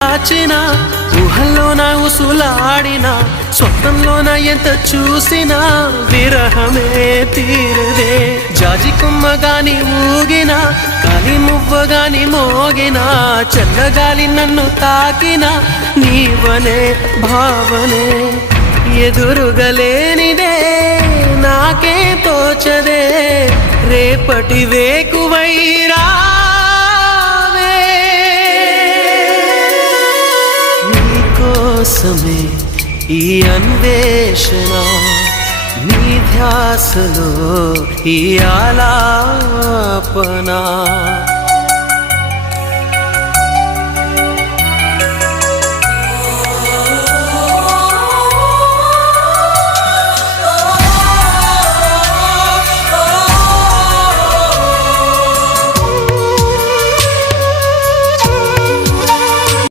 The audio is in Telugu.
దాచినా ఊహల్లోన ఉసులాడినా స్వప్నంలోన ఎంత చూసినా విరహమే తీరదే జాజి కొమ్మగాని ఊగినా కాలి మువ్వగాని మోగినా చల్లగాలి నన్ను తాకినా నీవనే భావనే ఎదురుగలేనిదే నాకే తోచదే రేపటి వేకువైరా కోసమే ఈ అన్వేషణ నీ ధ్యాసలో ఈ ఆలాపన